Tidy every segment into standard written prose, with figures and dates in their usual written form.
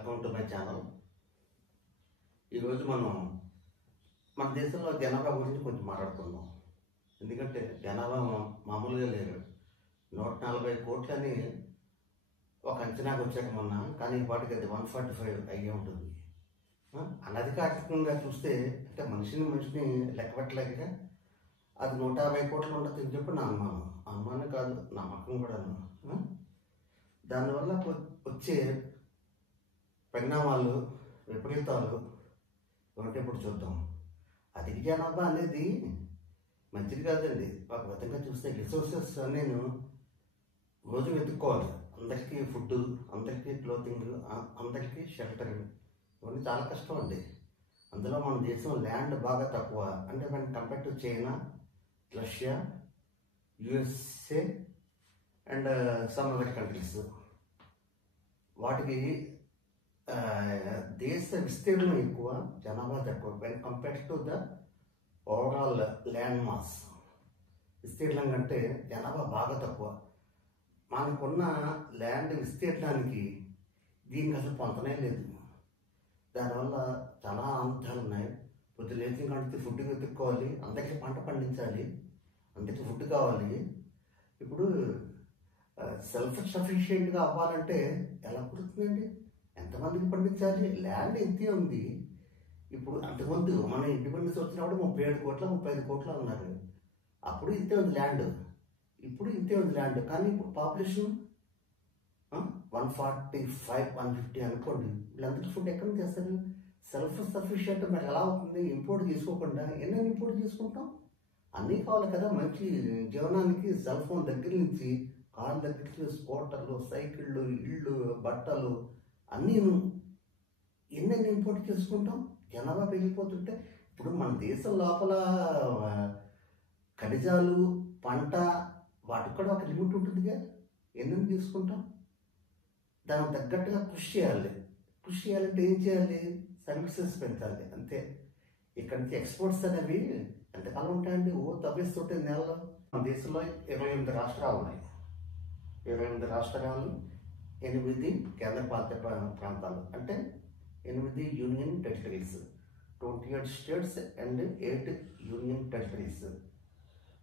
Welcome to my channel. ఈరోజు మనం మన దేశంలో జనాభా గురించి కొంచెం మాట్లాడుకుందాం. ఎందుకంటే జనాభా మామూలుగా లేరు. 140 కోట్లని ఒక అంచనాకు వచ్చాక మొన్న, కానీ వాటికి అది 145 అయ్యే ఉంటుంది. అనధికారికంగా చూస్తే అంటే మనిషిని లెక్క పెట్టలేక అది 150 కోట్లు ఉంటుందని చెప్పి నా అనుమానం కాదు, నమ్మకం కూడాను. దానివల్ల వచ్చే పరిణామాలు, విపరీతాలు ఏమంటే ఇప్పుడు చూద్దాం. అధిక జనాభా అనేది మంచిది కాదండి. ఒక విధంగా చూస్తే రిసోర్సెస్ నేను రోజు వెతుక్కోవాలి. అందరికీ ఫుడ్, అందరికీ క్లోతింగ్, అందరికీ షెల్టరింగ్, ఇవన్నీ చాలా కష్టం అండి. అందులో మన దేశం ల్యాండ్ బాగా తక్కువ. అంటే మన compare to China, Russia, USA and some other countries, వాటికి దేశ విస్తీర్ణం ఎక్కువ, జనాభా తక్కువ. When compare to the overall land mass, విస్తీర్ణం కంటే జనాభా బాగా తక్కువ. మనకున్న ల్యాండ్ విస్తీర్ణానికి దీనికి అసలు పొంతనే లేదు. దానివల్ల చాలా అనంతాలు ఉన్నాయి. పొద్దు లేచిన కంటే ఫుడ్ వెతుక్కోవాలి, అందరికీ పంట పండించాలి, అందరికీ ఫుడ్ కావాలి. ఇప్పుడు సెల్ఫ్ సఫిషియెంట్గా అవ్వాలంటే ఎలా కుదురుతుందండి? ఎంతమందికి పండించాలి? ల్యాండ్ ఇంతే ఉంది. ఇప్పుడు అంతకుముందు మన ఇండిపెండెన్స్ వచ్చినప్పుడు 37 కోట్ల 35 కోట్ల ఉన్నారు. అప్పుడు ఇంతే ఉంది ల్యాండ్, ఇప్పుడు ఇంతే ఉంది ల్యాండ్. కానీ ఇప్పుడు పాపులేషన్ 145, 150 అనుకోండి. వీళ్ళందరికీ ఫుడ్ ఎక్కడ నుంచి చేస్తారు? సెల్ఫ్ సఫిషియెంట్ మరి ఎలా అవుతుంది? ఇంపోర్ట్ తీసుకోకుండా ఎన్నైనా ఇంపోర్ట్ తీసుకుంటాం. అన్నీ కావాలి కదా మంచి జీవనానికి. సెల్ ఫోన్ దగ్గర నుంచి, కార్ దగ్గర నుంచి, స్కూటర్లు, సైకిళ్ళు, ఇళ్ళు, బట్టలు అన్నీను ఎన్నెన్ని ఇంపోర్ట్ చేసుకుంటాం. జనాభా పెరిగిపోతుంటే ఇప్పుడు మన దేశం లోపల ఖనిజాలు, పంట, వాటికి కూడా ఒక లిమిట్ ఉంటుందిగా. ఎన్నెన్ని తీసుకుంటాం. దానికి తగ్గట్టుగా కృషి చేయాలి. కృషి చేయాలంటే ఏం చేయాలి? సర్వీసెస్ పెంచాలి, అంతే. ఇక్కడి నుంచి ఎక్స్పోర్ట్స్ అనేవి ఎంతకాలం ఉంటాయండి? తవ్వేస్తుంటే నెలలో. మన దేశంలో 28 రాష్ట్రాలు ఉన్నాయి. 28 రాష్ట్రాలు, 8 కేంద్రపాలిత ప్రాంతాలు, అంటే 8 union territories, 28 states and 8 union territories.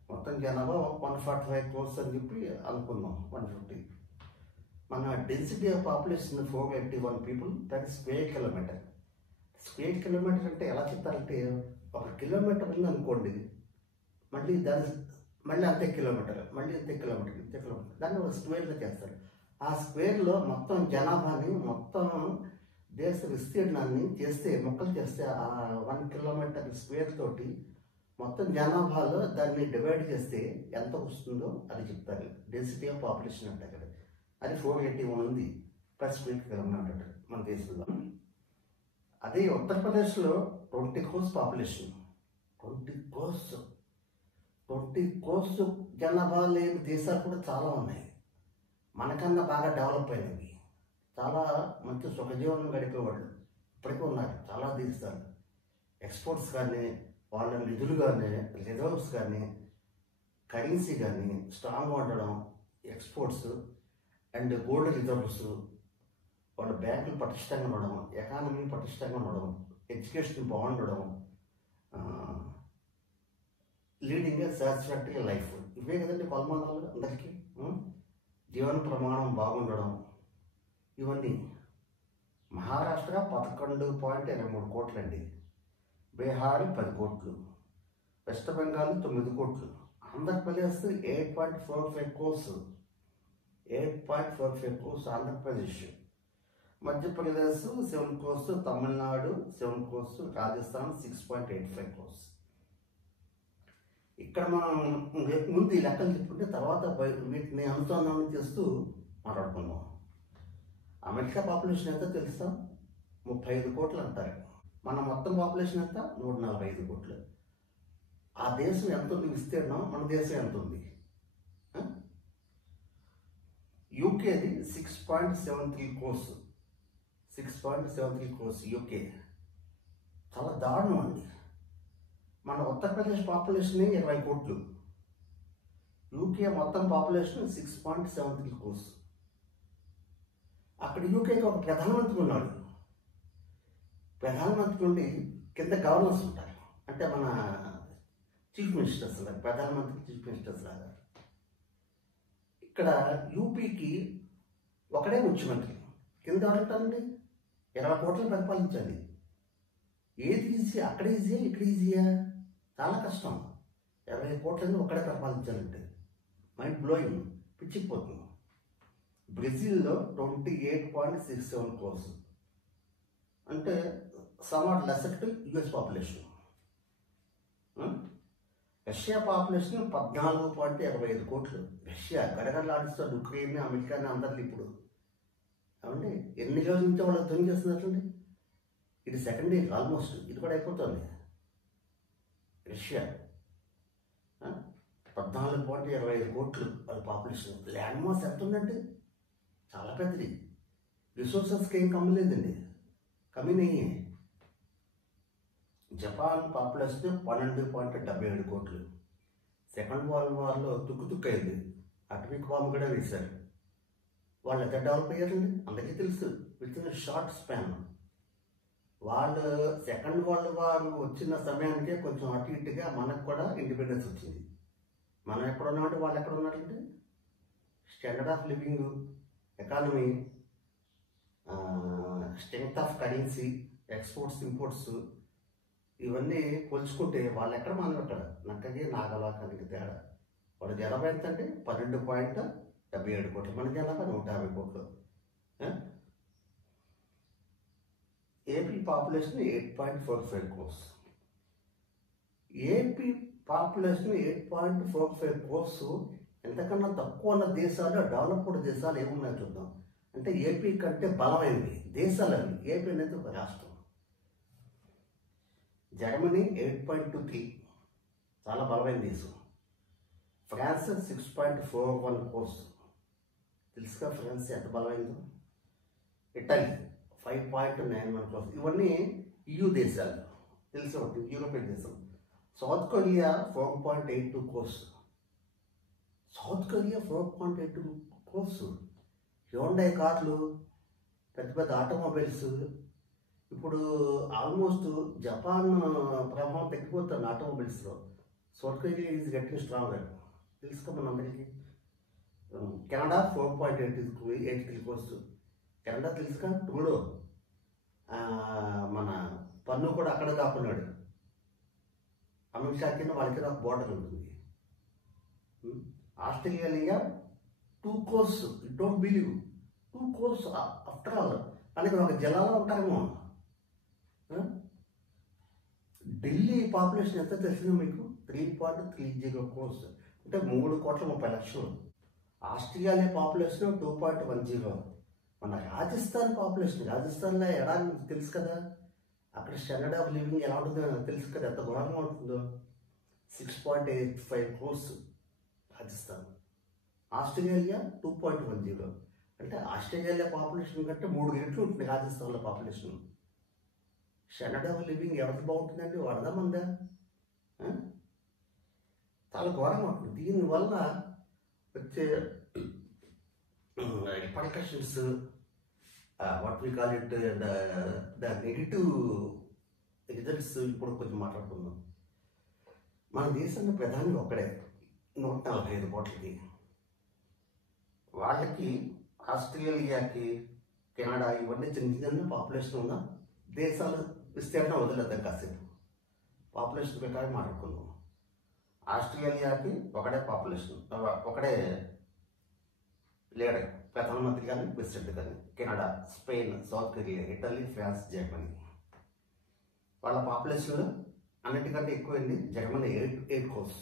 మొత్తం జనాభా 145 క్రోర్స్ అని చెప్పి అనుకుందాం, 150. మన density of population 481 people that square kilometer. Square kilometer అంటే ఎలా చెప్తారంటే, 1 కిలోమీటర్ ఉంది అనుకోండి, మళ్ళీ అంతే కిలోమీటర్, మళ్ళీ ఇంతే కిలోమీటర్, దాన్ని ఒక స్క్వేర్లో చేస్తారు. ఆ స్క్వేర్లో మొత్తం జనాభాని, మొత్తం దేశ విస్తీర్ణాన్ని చేస్తే, మొక్కలు చేస్తే, ఆ 1 కిలోమీటర్ స్క్వేర్ తోటి మొత్తం జనాభాలో దాన్ని డివైడ్ చేస్తే ఎంత వస్తుందో అది చెప్తారు. డెన్సిటీ ఆఫ్ పాపులేషన్ అంటే అక్కడ అది 481 ఉంది పర్ స్క్వేర్ కిలోమీటర్ మన దేశంలో. అదే ఉత్తరప్రదేశ్లో 20 క్రోర్స్ పాపులేషన్. 20 క్రోర్స్ జనాభా లేని దేశాలు కూడా చాలా ఉన్నాయి. మనకన్నా బాగా డెవలప్ అయినవి, చాలా మంచి సుఖజీవనం గడిపేవాళ్ళు ఇప్పటికీ ఉన్నారు చాలా దేశాలు. ఎక్స్పోర్ట్స్ కానీ, వాళ్ళ నిధులు కానీ, రిజర్వ్స్ కానీ, కరెన్సీ కానీ స్ట్రాంగ్గా ఉండడం, ఎక్స్పోర్ట్స్ అండ్ గోల్డ్ రిజర్వ్స్, వాళ్ళ బ్యాంకులు పటిష్టంగా ఉండడం, ఎకానమీ పటిష్టంగా ఉండడం, ఎడ్యుకేషన్ బాగుండడం, లీడింగ్ ఏ సాటిస్ఫాక్టరీ లైఫ్, ఇవే కదండి కొలమానాలు అందరికీ. జీవన ప్రమాణం బాగుండడం, ఇవన్నీ. మహారాష్ట్ర 11.23 కోట్లండి, బీహార్ 10 కోట్లు, వెస్ట్ బెంగాల్ 9 కోట్లు, ఆంధ్రప్రదేశ్ 8.45 క్రోర్స్, 8.45 క్రోర్స్ ఆంధ్రప్రదేశ్, మధ్యప్రదేశ్ 7 క్రోర్స్, తమిళనాడు 7 క్రోర్స్, రాజస్థాన్ 6.85 క్రోర్స్. ఇక్కడ మనం ముందు ఈ లెక్కలు చెప్పుకుంటే తర్వాత వీటిని అనుసంధానం చేస్తూ మాట్లాడుకుందాం. అమెరికా పాపులేషన్ ఎంత తెలుసా? 35 కోట్లు అంటారు. మన మొత్తం పాపులేషన్ ఎంత? 145 కోట్లు. ఆ దేశం ఎంత ఉంది విస్తీర్ణం? మన దేశం ఎంత ఉంది? యూకేది 6.73 క్రోర్స్, 6.73 క్రోర్స్ యూకే. చాలా దారుణం అండి. మన ఉత్తరప్రదేశ్ పాపులేషన్ 20 కోట్లు, యూకే మొత్తం పాపులేషన్ 6.73 crores. అక్కడ యూకేకి ఒక ప్రధానమంత్రి ఉన్నాడు, ప్రధానమంత్రి నుండి కింద గవర్నర్స్ ఉంటారు, అంటే మన చీఫ్ మినిస్టర్స్ లాగా, ప్రధానమంత్రి చీఫ్ మినిస్టర్స్ లాగా. ఇక్కడ యూపీకి ఒకడే ముఖ్యమంత్రి, కింద ఎవరంటారండి 20 కోట్లు పరిపాలించాలి. ఏది ఈజీ? అక్కడ ఈజీయా, ఇక్కడ ఈజీయా? చాలా కష్టం. 20 కోట్లని ఒక్కడే పరిపాలించాలంటే మైండ్ బ్లోయింగ్, పిచ్చిపోతుంది. బ్రెజిల్లో 28.67 crores, అంటే somewhat lesser to US population. Russia population 14.25 కోట్లు. రష్యా గడగడలాడిస్తుంది ఉక్రెయిన్, అమెరికాని అందరినీ ఇప్పుడు. అవండి ఎన్ని రోజుల నుంచి వాళ్ళు యుద్ధం చేస్తున్నట్లండి. ఇది సెకండ్ ఇయర్ ఆల్మోస్ట్, ఇది కూడా అయిపోతుంది. రష్యా 14.25 కోట్లు వాళ్ళ పాపులేషన్. ల్యాండ్ మాస్ ఎంత ఉందండి? చాలా పెద్దది. రిసోర్సెస్కి ఏం కమ్మలేదండి, కమ్మినయ్యే. జపాన్ పాపులేషన్ 12.77 కోట్లు. సెకండ్ వరల్డ్ వార్లో తుక్కు అయింది, అటమిక్ బాంబు కూడా వేశారు. వాళ్ళు ఎంత డెవలప్ అయ్యారండి అందరికీ తెలుసు, విత్ ఇన్ షార్ట్ స్పాన్. వాళ్ళు సెకండ్ వరల్డ్ వార్ వచ్చిన సమయానికే కొంచెం అటు ఇటుగా మనకు కూడా ఇండిపెండెన్స్ వచ్చింది. మనం ఎక్కడ ఉన్నామంటే వాళ్ళు ఎక్కడ ఉన్నారంటే standard of living, economy, strength of currency, exports imports, ఇవన్నీ కొలుచుకుంటే వాళ్ళు ఎక్కడ మనం ఎక్కడ నక్కకి నాగలాకానికి తేడా. వాడు జనాభా ఎంత అంటే 12.77 కోట్లు, మన జనాభా 150 కోట్లు. AP population 8.45 crores. AP population 8.45 crores. ఎంతకన్నా తక్కువ ఉన్న దేశాలు, డెవలప్డ్ దేశాలు ఏమున్నాయో చూద్దాం. అంటే ఏపీ కంటే బలమైనవి దేశాలు అవి. ఏపీ అనేది ఒక రాష్ట్రం. జర్మనీ 8.23, చాలా బలమైన దేశం. ఫ్రాన్స్ 6.41 crores, తెలుసుగా ఫ్రాన్స్ ఎంత బలమైందో. Italy 5.91 crores. ఇవన్నీ EU దేశాలు, తెలుసు ఒకటి, యూరోపియన్ దేశం. South Korea 4.82 crores. South Korea 4.82 crores. Hyundai కార్లు, పెద్ద పెద్ద ఆటోమొబైల్స్. ఇప్పుడు ఆల్మోస్ట్ జపాన్ ప్రభావం తగ్గిపోతుంది ఆటోమొబైల్స్లో. South Korea is getting stronger, తెలుసుకో మన అందరికీ. Canada 4.83 crores. కెనడా తెలుసుగా, ట్రూడో మన పన్ను కూడా అక్కడ కాకున్నాడు. అమిత్ షా కింద వాళ్ళకి ఒక బోర్డర్ ఉంటుంది. Australia 2 crores. Don't believe 2 crores after all. వాళ్ళకి ఒక జిల్లాలో ఉంటారేమో. ఢిల్లీ పాపులేషన్ ఎంత తెలిసిందో మీకు? 3.30 crores, అంటే 3,30,00,000. Australia population 2.10. మన రాజస్థాన్ పాపులేషన్, రాజస్థాన్లో ఎలా తెలుసు కదా, అక్కడ స్టాండర్డ్ ఆఫ్ లివింగ్ ఎలా ఉంటుందో తెలుసు కదా, ఎంత ఘోరంగా ఉంటుందో. 6.85 crores రాజస్థాన్. ఆస్ట్రేలియా 2.10, అంటే ఆస్ట్రేలియా పాపులేషన్ కంటే 3 రెట్లు ఉంటుంది రాజస్థాన్లో పాపులేషన్. స్టాండర్డ్ ఆఫ్ లివింగ్ ఎవరికి బాగుంటుందండి? వాడదా మందా? చాలా ఘోరంగా ఉంటుంది. దీనివల్ల వచ్చే repercussions, what we call it, the negative results ఇప్పుడు కొంచెం మాట్లాడుకుందాం. మన దేశంలో ప్రధాని ఒక్కడే 145 కోట్లకి. వాళ్ళకి ఆస్ట్రేలియాకి, కెనడా ఇవన్నీ చిన్న చిన్న పాపులేషన్ ఉన్న దేశాలు విస్తీర్ణం వదిలేద్దాం కాసేపు. పాపులేషన్ ప్రకారం మాట్లాడుకుందాం. ఆస్ట్రేలియాకి ఒకడే పాపులేషన్, ఒకడే లీడర్, ప్రధానమంత్రి కానీ ప్రెసిడెంట్ కానీ. Canada, Spain, South Korea, Italy, France, Germany. వాళ్ళ పాపులేషన్ అన్నిటికంటే ఎక్కువైంది జర్మనీ 8 crores.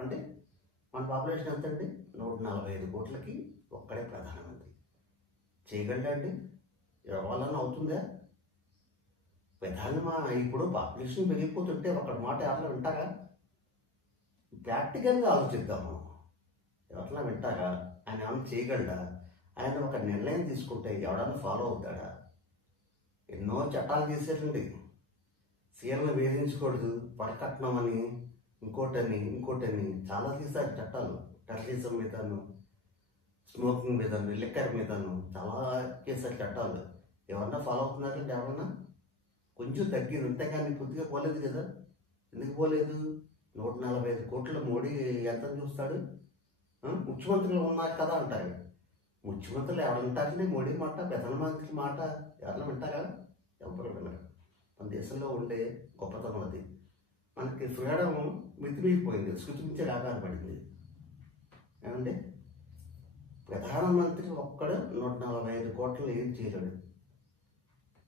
అంటే మన పాపులేషన్ ఎంత అండి? 145 కోట్లకి ఒక్కడే ప్రధానమంత్రి. చేయగలరా అండి? ఎవరివల్ల అవుతుందా? ప్రధానమా? ఇప్పుడు పాపులేషన్ పెరిగిపోతుంటే ఒకటి మాట ఎవరైనా వింటారా? ప్రాక్టికల్గా ఆలోచిద్దాము. ఎవరైనా వింటారా? ఆయన ఏమైనా చేయగలడా? ఆయన ఒక నిర్ణయం తీసుకుంటే ఎవడన్నా ఫాలో అవుతాడా? ఎన్నో చట్టాలు చేశారండి. సీఎంను వేధించకూడదు, పడకట్నం అని, ఇంకోటని చాలా తీశారు చట్టాలు. టెర్రరిజం మీదను, స్మోకింగ్ మీదను, లిక్కర్ మీదను చాలా చేశారు చట్టాలు. ఎవరన్నా ఫాలో అవుతున్నారంటే ఎవరన్నా? కొంచెం తగ్గింది, అంతేగాని పూర్తిగా పోలేదు కదా. ఎందుకు పోలేదు? 145 కోట్ల మోడీ ఎంత చూస్తాడు? ముఖ్యమంత్రులు ఉన్నారు కదా అంటారు. ముఖ్యమంత్రులు ఎవరు వింటారండి మోడీ మాట? ప్రధానమంత్రి మాట ఎవరైనా వింటారా? ఎవరు వినరు. మన దేశంలో ఉండే గొప్పతనం అది. మనకి ఫ్రీడమ్ మితిమీరిపోయింది, శృతిమించే ఆధారపడింది. ఏమండి, ప్రధానమంత్రి ఒక్కడు 145 కోట్లు ఏం చేయలేడు.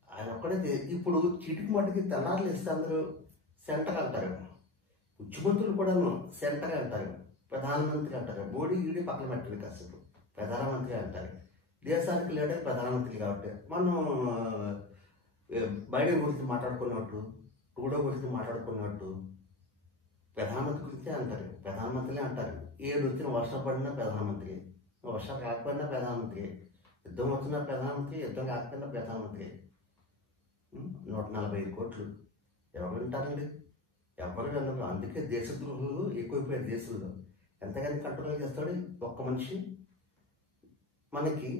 ఆయన ఒక్కడే. ఇప్పుడు చీటికి మట్టుకి తెల్లారులు ఇస్తే అందరూ సెంటర్ అంటారు, ముఖ్యమంత్రులు కూడాను సెంటర్ అంటారు, ప్రధానమంత్రి అంటారు. మోడీ ఈడీ పక్కన పెట్టండి కాసేపు, ప్రధానమంత్రి అంటారు. దేశానికి లీడర్ ప్రధానమంత్రి. కాబట్టి మనం బైడెన్ గురించి మాట్లాడుకున్నట్టు, టూడో గురించి మాట్లాడుకున్నట్టు ప్రధానమంత్రి గురించే అంటారు, ప్రధానమంత్రిలే అంటారు. ఏడు వచ్చిన వర్షం పడినా ప్రధానమంత్రి, వర్షం కాకపోయినా ప్రధానమంత్రి, యుద్ధం వచ్చినా ప్రధానమంత్రి, యుద్ధం కాకపోయినా ప్రధానమంత్రి. 145 కోట్లు ఎవరు వింటారండి? ఎవరు వినరు. అందుకే దేశద్రోహులు ఎక్కువైపోయారు దేశంలో. ఎంతగానో కంట్రోల్ చేస్తాడు ఒక్క మనిషి. మనకి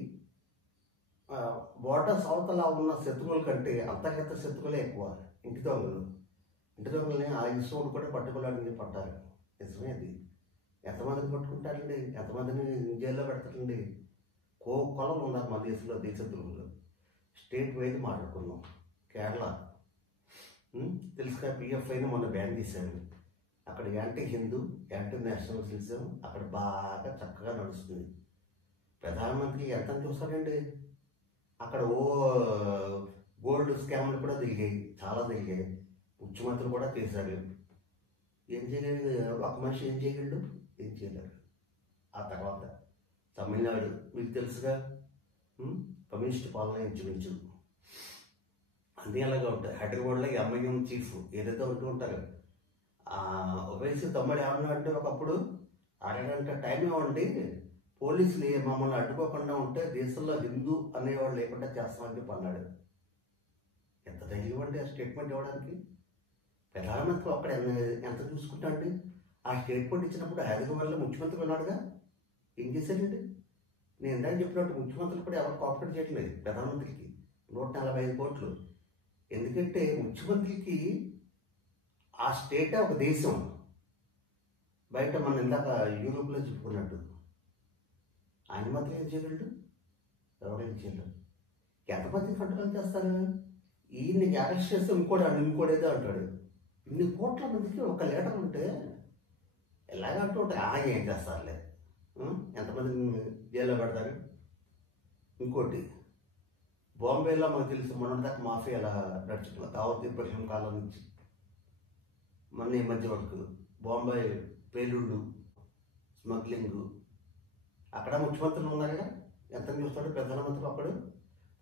బోర్డర్స్ అవతల ఉన్న శత్రువుల కంటే అంతర్గత శత్రువులే ఎక్కువ. ఇంటి దొంగలని ఆ ఇష్టం కూడా పట్టుకోవడానికి పట్టారు. నిజమే అది. ఎంతమందిని పట్టుకుంటారండి? ఎంతమందిని జైల్లో పెడతారండి? కొలలు ఉన్నారు మన దేశంలో దేశద్రోహులు. స్టేట్ వైజ్ మాట్లాడుకున్నాం. కేరళ తెలుసుగా, పిఎఫ్ఐని మొన్న బ్యాన్ చేశారు. అక్కడ యాంటీ హిందూ, యాంటీ నేషనలిజం అక్కడ బాగా చక్కగా నడుస్తుంది. ప్రధానమంత్రి ఎంత చూస్తాడండి అక్కడ. గోల్డ్ స్కామ్లు కూడా జరిగాయి, చాలా జరిగాయి. ముఖ్యమంత్రులు కూడా చేశారు. ఏం చేయలేదు ఒక మనిషి, ఏం చేయగలడు? ఏం చేయలేరు. ఆ తర్వాత తమిళనాడు మీకు తెలుసుగా, కమ్యూనిస్ట్ పాలన ఇంచుమించు అన్నీ అలాగే ఉంటాయి. హైదరాబాద్లో ఎంఐఎం చీఫ్ ఏదైతే ఉంటూ ఉంటారు. వయసు 90 ఏమన్నా అంటే ఒకప్పుడు అరగంట టైం ఇవ్వండి, పోలీసులు మమ్మల్ని అడ్డుకోకుండా ఉంటే దేశంలో హిందూ అనేవాళ్ళు లేకుండా చేస్తామని చెప్పి అన్నాడు. ఎంత ధైర్యం అండి ఆ స్టేట్మెంట్ ఇవ్వడానికి? ప్రధానమంత్రి అక్కడ ఎంత చూసుకుంటాండి? ఆ స్టేట్మెంట్ ఇచ్చినప్పుడు హైదరాబాద్లో ముఖ్యమంత్రి ఉన్నాడుగా, ఏం చేశాడండి? నేను ఇందాక చెప్పినట్టు ముఖ్యమంత్రులు కూడా ఎవరు కోఆపరేట్ చేయట్లేదు ప్రధానమంత్రికి. 145 కోట్లు. ఎందుకంటే ముఖ్యమంత్రికి ఆ స్టేటే ఒక దేశం. బయట మనం ఇందాక యూరోప్లో చెప్పుకున్నట్టు ఆయన మాత్రం ఏం చేయగలడు? ఎవరేం చేయలేడు. ఎంతమంది కంట్రోల్ చేస్తారు? ఈయన్ని అరెస్ట్ చేస్తే ఇంకోడేదో అంటాడు. ఇన్ని కోట్ల మందికి ఒక లీడర్ ఉంటే ఎలాగంటూ ఉంటాయి. ఏం చేస్తారులే, ఎంతమందిని జైల్లో పెడతారు. ఇంకోటి బాంబేలో మనకు తెలుసు, మొన్నటిదాకా మాఫియా ఎలా నడుచుకున్నా దావత్ ఇబ్రహీం కాలం నుంచి మొన్న ఈ మధ్య వరకు బాంబే పేలుళ్ళు, స్మగ్లింగ్. అక్కడ ముఖ్యమంత్రులు ఉన్నారుగా, ఎంత చూస్తాడు ప్రధానమంత్రి అప్పుడు?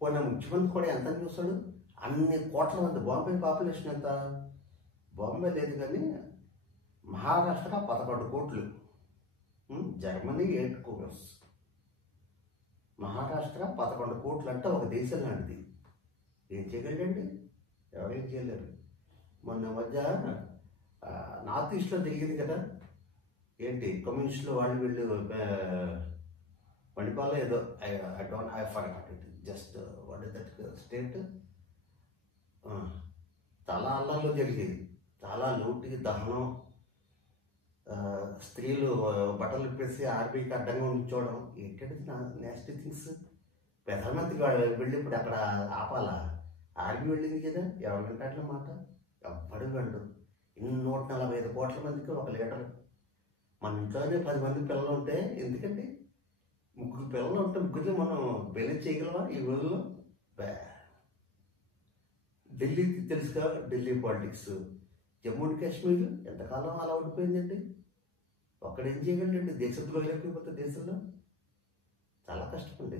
పోయిన ముఖ్యమంత్రి కూడా ఎంత చూస్తాడు? అన్ని కోట్ల మంది. బాంబే పాపులేషన్ ఎంత? బాంబే లేదు కానీ మహారాష్ట్ర 11 కోట్లు, జర్మనీ 8 crores, మహారాష్ట్ర 11 కోట్లు అంటే ఒక దేశం లాంటిది. ఏం చేయగలండి? ఎవరేం చేయలేరు. మొన్న మధ్య నార్త్ ఈస్ట్లో జరిగింది కదా, ఏంటి కమ్యూనిస్టులు వాళ్ళు వీళ్ళు మణిపాల్లో ఏదో I forgot it, just what is that state. చాలా అల్లాల్లో జరిగేది, చాలా లూటి దహనం, స్త్రీలు బట్టలు ఇప్పేసి ఆర్మీకి అడ్డంగా ఉంచోవడం. ఏంటంటే నెక్స్ట్ థింగ్స్. ప్రధానమంత్రి వెళ్ళి ఇప్పుడు అక్కడ ఆపాలా? ఆర్మీ వెళ్ళింది కదా, ఎవరు వింటాట్ల మాట? ఎవ్వడు వెండు. 145 కోట్ల మందికి ఒక లీడర్. మన ఇంట్లోనే 10 మంది పిల్లలు ఉంటే ఎందుకండి? 3 పిల్లలు ఉంటే ముగ్గురిని మనం బ్యాలెన్స్ చేయగలమా ఈ రోజుల్లో? ఢిల్లీ తెలుసుగా, ఢిల్లీ పాలిటిక్స్. జమ్మూ అండ్ కాశ్మీర్ ఎంతకాలం అలా ఉండిపోయిందండి. ఒక్కడేం చేయగలండి? దేశద్రోహులు లేకపోతే దేశంలో చాలా కష్టమండి.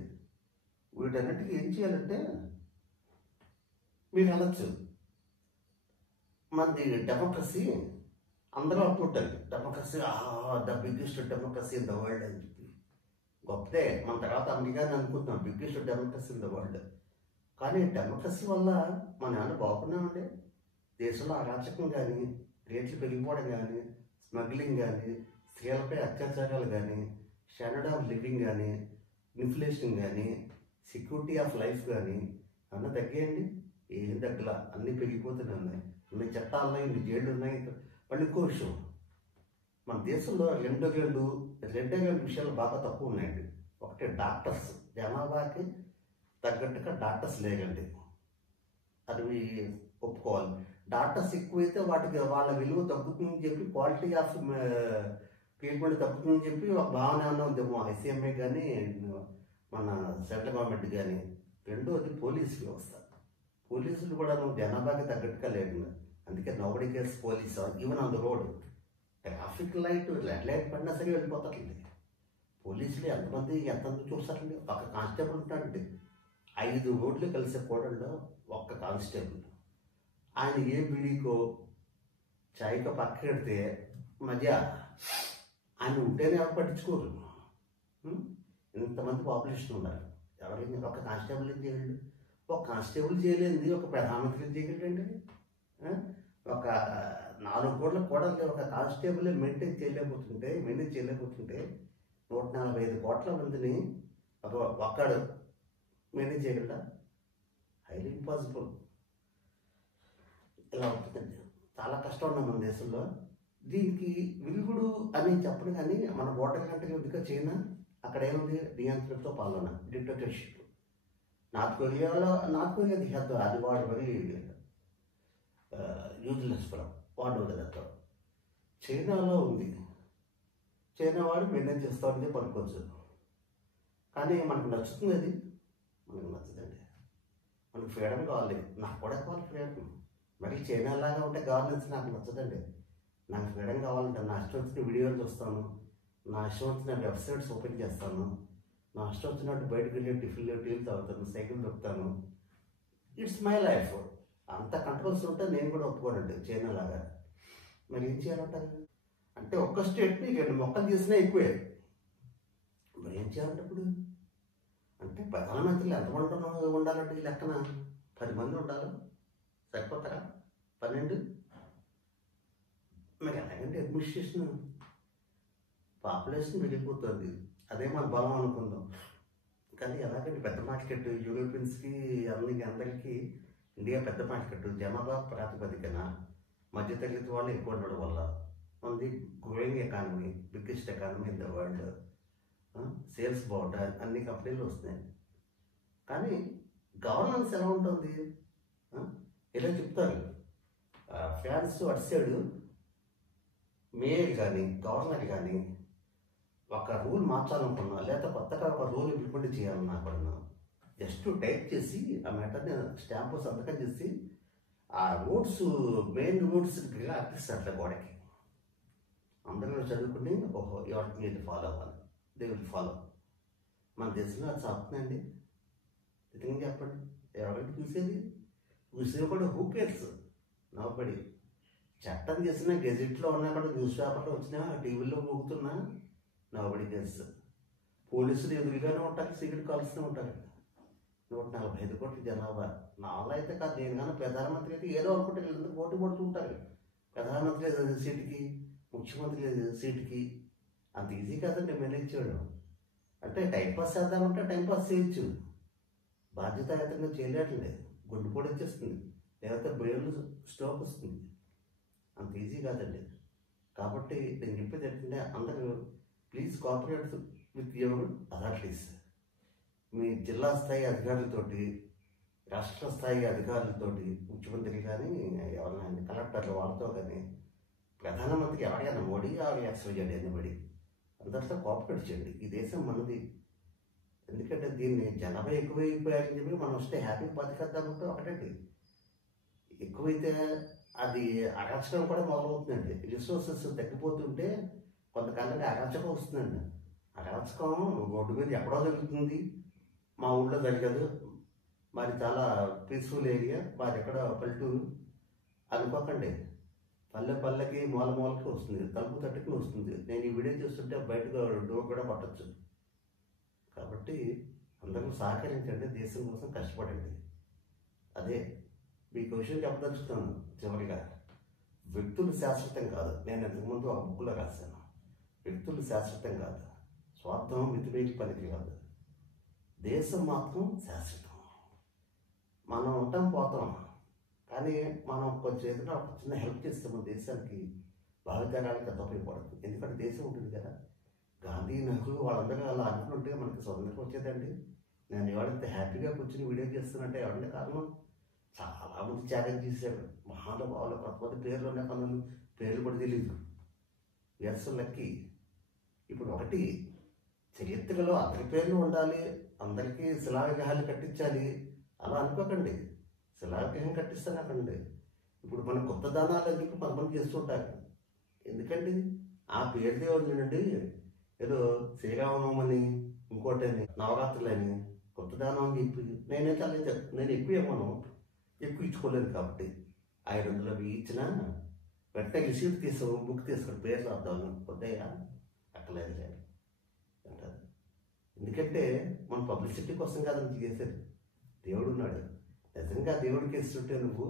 వీటన్నిటికీ ఏం చేయాలంటే, మీరు అనొచ్చు మనది డెమోక్రసీ, అందరూ అనుకుంటారు democracy the biggest democracy in the world అని చెప్పి. గొప్పదే, మన తర్వాత అమెరికాని అనుకుంటున్నాం biggest democracy in the world. కానీ డెమోక్రసీ వల్ల మనం ఏమైనా బాగున్నామండి? దేశంలో అరాచకం కానీ, రేట్లు పెరిగిపోవడం కానీ, స్మగ్లింగ్ కానీ, స్త్రీలపై అత్యాచారాలు కానీ, స్టాండర్డ్ ఆఫ్ లివింగ్ కానీ, ఇన్ఫ్లేషన్ కానీ, సెక్యూరిటీ ఆఫ్ లైఫ్ కానీ ఏమన్నా తగ్గాయండి? ఏం తగ్గల, అన్నీ పెరిగిపోతూనే ఉన్నాయి. ఇన్ని చట్టాలు ఉన్నాయి, ఇన్ని జైళ్ళు ఉన్నాయి. మళ్ళీ ఇంకో విషయం, మన దేశంలో రెండే రెండు విషయాలు బాగా తక్కువ ఉన్నాయండి. ఒకటి డాక్టర్స్, జనాభాకి తగ్గట్టుగా డాక్టర్స్ లేరండి, అది ఒప్పుకోవాలి. డాక్టర్స్ ఎక్కువైతే వాటికి వాళ్ళ విలువ తగ్గుతుందని చెప్పి, క్వాలిటీ ఆఫ్ ట్రీట్మెంట్ తగ్గుతుందని చెప్పి ఒక భావన అన్న ఉందేమో ఐసీఎంఏ కానీ మన సెంట్రల్ గవర్నమెంట్ కానీ. రెండోది పోలీస్ వ్యవస్థ. పోలీసులు కూడా జనాభాకి తగ్గట్టుగా లేదు. అందుకే nobody cares police even on the road. Traffic light red light పడినా సరే వెళ్ళిపోతారండి. పోలీసులు ఎంతమంది చూస్తారండి? ఒక కానిస్టేబుల్ ఉంటాడండి, 5 రోడ్లు కలిసే కూడల్లో ఒక్క కానిస్టేబుల్. ఆయన ఏ బీడీకో చాయ్కో పక్కకెడితే మధ్య ఆయన ఉంటేనే ఎవరు పట్టించుకోరు. ఇంతమంది పాపులేషన్ ఉన్నారు, ఎవరైనా ఒక కానిస్టేబుల్ ఏం చేయగలడు? ఒక కానిస్టేబుల్ చేయలేంది ఒక ప్రధానమంత్రి ఏం చేయగలండి? ఒక 4 కోట్ల కూడలు ఒక కానిస్టేబుల్ మెయింటైన్ చేయలేకపోతుంటే 145 కోట్ల మందిని ఒక్కడు మెయింటైన్ చేయగలడా? Highly impossible. ఇలా ఉంటుందండి, చాలా కష్టం ఉన్నాం మన దేశంలో. దీనికి విరుగుడు అని చెప్పడం కానీ మన ఓటర్ కంట్రీ ఉందిగా చైనా, అక్కడ ఏముంది? నియంత్రణతో పాలన, డిక్టేటర్షిప్. నార్త్ కొరియా దిహద్దు, అది వాడు మరి యూజ్లెస్ కూడా వాడు కదా. చైనాలో ఉంది, చైనా వాడు మెయింటైన్ చేస్తామని పనుకోవచ్చు. కానీ మనకు నచ్చుతుంది అది? మనకు నచ్చదండి. మనకు ఫ్రీడమ్ కావాలి, నాకు కూడా కావాలి ఫ్రీడమ్. మరి చైనా లాగా ఉంటే గవర్నెన్స్ నాకు నచ్చదండి. నాకు ఫ్రీడమ్ కావాలంటే నా ఇష్టం వచ్చిన వీడియోలు చూస్తాను, నా ఇష్టం వచ్చిన వెబ్సైట్స్ ఓపెన్ చేస్తాను, నా ఇష్టం వచ్చినట్టు బయటకు వెళ్ళి టీలు తాగుతాను, సైకిల్ దొక్కుతాను. It's my life. అంత కంట్రోల్స్ ఉంటే నేను కూడా ఒప్పుకోనండి చైనా లాగా. మరి ఏం చేయాలంటారు? అంటే ఒక్క స్టేట్ని 2 మొక్కలు చేసినా ఎక్కువే. మరి ఏం చేయాలంటే ఇప్పుడు? అంటే ప్రధానమంత్రులు ఎంతమంది ఉండాలంటే ఈ లెక్కన 10 మంది ఉండాలి, సరిపోతారా? 12? మరి ఎలాగంటే అడ్మినిస్ట్రేషన్, పాపులేషన్ పెరిగిపోతుంది, అదే మన బలం అనుకుందాం. కానీ ఎలాగంటే పెద్ద మార్కెట్, యూరోపియన్స్కి అందరికీ ఇండియా పెద్ద మార్కెట్. జనాభా ప్రాతిపదికన మధ్యతరగతి వాళ్ళు ఎక్కువ ఉండడం వల్ల మనది growing economy, biggest economy in the world. Sales బాగుంటాయి, అన్ని కంపెనీలు వస్తున్నాయి. కానీ గవర్నెన్స్ ఎలా ఉంటుంది? ఇలా చెప్తారు, ఫ్రాన్స్ అటు సైడు మేయర్ కానీ గవర్నర్ కానీ ఒక రూల్ మార్చాలనుకున్నా, లేదా కొత్తగా ఒక రూల్ ఇంప్లిమెంట్ చేయాలన్నా కూడా జస్ట్ టైప్ చేసి ఆ మ్యాటర్ని స్టాంపు సంతకం చేసి ఆ రూట్స్, మెయిన్ రూట్స్ అర్పిస్తారు గోడకి. అందరూ చదువుకుని ఓహో ఎవరికి మీరు ఫాలో అవ్వాలి, దే విల్ ఫాలో. మన దేశంలో అది సాగుతుందండి? నిజంగా చెప్పండి, ఎవరికి చూసేది కూడా హూ కేర్స్? నోబడి. చట్టం చేసిన గెజెట్లో ఉన్నా కూడా, న్యూస్ పేపర్లో వచ్చినా, టీవీలో ఊగుతున్నా, నోబడి కేర్స్. పోలీసులు ఎదురుగానే ఉంటారు, సిగరెట్ కాల్స్తూనే ఉంటారు. 145 కోట్ల జనాభా. నాలో అయితే కాదు, నేను కానీ ప్రధానమంత్రి అయితే ఏదో అనుకుంటే వీళ్ళందరూ పోటీ పడుతూ ఉంటారు. ప్రధానమంత్రి సీటుకి, ముఖ్యమంత్రి సీటుకి. అంత ఈజీ కాదండి మేనేజ్ చేయడం. అంటే టైంపాస్ చేద్దామంటే టైంపాస్ చేయొచ్చు, బాధ్యతాయుతంగా చేయలేట్లేదు, గుండెపోటు వచ్చేస్తుంది, లేకపోతే బ్రెయిన్ స్ట్రోక్ వస్తుంది. అంత ఈజీ కాదండి. కాబట్టి నేను చెప్పేది ఏంటంటే, అందరూ please cooperate with your authorities. మీ జిల్లా స్థాయి అధికారులతోటి, రాష్ట్ర స్థాయి అధికారులతోటి, ముఖ్యమంత్రి కానీ ఎవరైనా కలెక్టర్లు వాళ్ళతో కానీ, ప్రధానమంత్రి ఎవరైనా మోడీ ఎక్స్వైజెడ్ ఎనిబడి, అందరితో కోఆపరేట్ చేయండి. ఈ దేశం మనది. ఎందుకంటే దీన్ని జనాభా ఎక్కువైపోయారని చెప్పి మనం వస్తే హ్యాపీగా బతికేద్దామంటే ఒకటండి, ఎక్కువైతే అది అరాచకం కూడా మొదలవుతుందండి. రిసోర్సెస్ తగ్గిపోతుంటే కొంతకాలంగా అరాచకం వస్తుందండి. అరాచకం రోడ్డు మీద ఎక్కడో జరుగుతుంది, మా ఊళ్ళో జరగదు, మరి చాలా పీస్ఫుల్ ఏరియా, మాది ఎక్కడ పల్లెటూరు అనుకోకండి. పల్లెకి మూలకి వస్తుంది, తలుపు తట్టుకుని వస్తుంది. నేను ఈ వీడియో చూస్తుంటే బయటకు డోర్ కూడా పట్టచ్చు. కాబట్టి అందరూ సహకరించండి, దేశం కోసం కష్టపడండి. అదే మీకు విషయం చెప్పదలుచుకున్నాను. చివరిగా, వ్యక్తులు శాశ్వతం కాదు. నేను ఇంతకుముందు ఒక బుక్లో రాశాను, వ్యక్తులు శాశ్వతం కాదు, స్వార్థం మితిమీరి పనికి కాదు, దేశం మాత్రం శాశ్వతం. మనం ఉంటాం పోతాం, కానీ మనం కొంచెం ఏదైనా ఒక చిన్న హెల్ప్ చేస్తే మన దేశానికి భావితరానికి ఎంత ఉపయోగపడుతుంది. ఎందుకంటే దేశం ఉంటుంది కదా, గాంధీ నెహ్రూ వాళ్ళందరూ అలా అనుకుంటే మనకి స్వతంత్రం వచ్చేదండి. నేను ఎవరైతే హ్యాపీగా కూర్చుని వీడియో చేస్తున్నట్టే ఎవరంటే కారణం, చాలామంది త్యాగం చేశాడు మహానుభావులు. కొంతమంది పేర్లు ఉన్న పనులు పేర్లు కూడా తెలియదు. Yes lucky. ఇప్పుడు ఒకటి చరిత్రలో అందరి పేర్లు ఉండాలి, అందరికీ శిలా విగ్రహాలు కట్టించాలి అలా అనుకోకండి. శిలా విగ్రహం కట్టిస్తానకండి. ఇప్పుడు మనం కొత్త దానాలు అని చెప్పి కొంతమంది చేస్తుంటారు. ఎందుకండి ఆ పేరు దేవుడి నుండి ఏదో శ్రీరామనవమని ఇంకోటని నవరాత్రులని కొత్త దానం అని చెప్పి నేనైతే అలా నేను ఎక్కువ ఏమోను ఎక్కువ ఇచ్చుకోలేదు కాబట్టి 500 ఇచ్చినా వెంటనే రిసీప్ట్ తీసుకో బుక్ తీసుకుని పేరు రాద్దామని కొద్దయ్యా అక్కలేదు లేదు అంటారు. ఎందుకంటే మన పబ్లిసిటీ కోసం కాదని చేసేది. దేవుడు ఉన్నాడు, నిజంగా దేవుడికి ఇస్తుంటే నువ్వు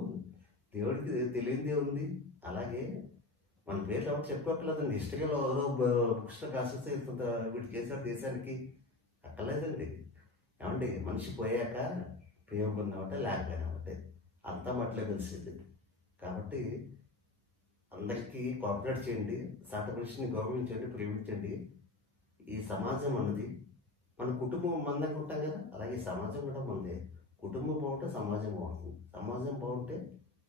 దేవుడికి తెలియదే ఉంది. అలాగే మన పేర్లు ఎవరు చెప్పుకోకలేదండి. హిస్టరీలో బుక్స్లో కాసేస్తే ఇంత వీటి చేశారు దేశానికి అక్కర్లేదండి. ఏమండి మనిషి పోయాక పేరు ఉన్నామంటే లేకపోయినామంటే అంతా మట్లో కలిసింది. కాబట్టి అందరికీ కోఆపరేట్ చేయండి, సాటి మనిషిని గౌరవించండి, ప్రేమించండి. ఈ సమాజం అన్నది మన కుటుంబం మందంగా ఉంటాం కదా, అలాగే సమాజం కూడా మందే. కుటుంబం బాగుంటే సమాజం బాగుంటుంది, సమాజం బాగుంటే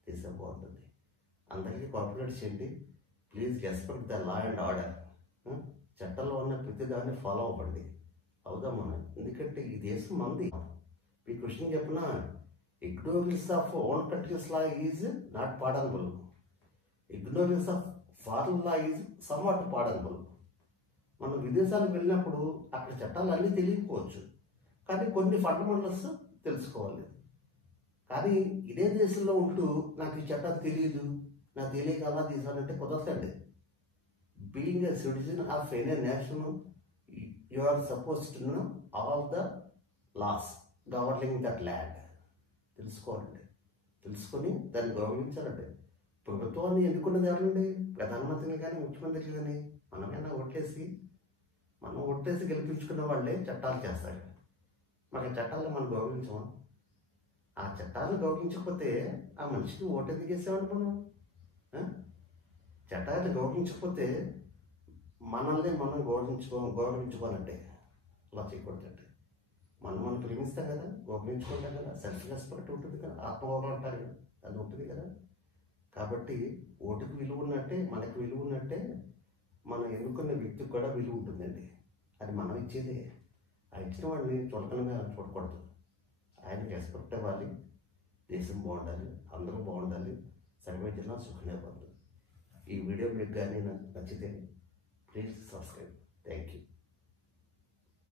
దేశం బాగుంటుంది. అందరికీ కోఆపరేట్ చేయండి. Please respect the law and order. చట్టంలో ఉన్న ప్రతి దాన్ని ఫాలో అవ్వండి. అవుదాం మనం, ఎందుకంటే ఈ దేశం మంది. ఈ క్వశ్చన్ చెప్పిన ignorance of own country's law is not pardonable. Ignorance of foreign law is somewhat pardonable. మనం విదేశాలకు వెళ్ళినప్పుడు అక్కడ చట్టాలు అన్నీ తెలియకపోవచ్చు, కానీ కొన్ని ఫండమెంటల్స్ తెలుసుకోవాలి. కానీ ఇదే దేశంలో ఉంటూ నాకు ఈ చట్టాలు తెలియదు, నాకు తెలియక అలా తీసానంటే కుదరదండి. Being a citizen of any nation, you are suppose to know all the laws governing that land. తెలుసుకోవాలండి, తెలుసుకొని దాన్ని గౌరవించాలండి. ప్రభుత్వాన్ని ఎన్నుకున్నది ఎవరండి? ప్రధానమంత్రిని కానీ ముఖ్యమంత్రి కానీ. మనం ఓట్లేసి గెలిపించుకున్న వాళ్ళే చట్టాలు చేస్తారు. మరి చట్టాలను మనం గౌరవించమా? ఆ చట్టాలను గౌరవించకపోతే ఆ మనిషికి ఓటు ఎందుకు వేసామండి మనం? చట్టాలను గౌరవించకపోతే మనల్ని మనం గౌరవించుకోనంటే అలా చేయకూడదండి. మనం ప్రేమిస్తాం కదా, గౌరవించుకుంటాం కదా, సెల్ఫ్ రెస్పెక్ట్ ఉంటుంది కదా, ఆత్మగౌరవం అంటారు కదా, అది ఉంటుంది కదా. కాబట్టి ఓటుకు విలువ ఉన్నట్టే, మనకు విలువ ఉన్నట్టే మనం ఎన్నుకున్న వ్యక్తికి కూడా విలువ ఉంటుందండి. అది మనం ఇచ్చేదే. ఆ ఇచ్చిన వాడిని చులకనగా చూడకూడదు. ఆయనకి రెస్పెక్ట్ ఇవ్వాలి. దేశం బాగుండాలి, అందరూ బాగుండాలి. సర్వే జన సుఖనే పొందాలి. ఈ వీడియో మీకు కానీ నచ్చితే ప్లీజ్ సబ్స్క్రైబ్. Thank you.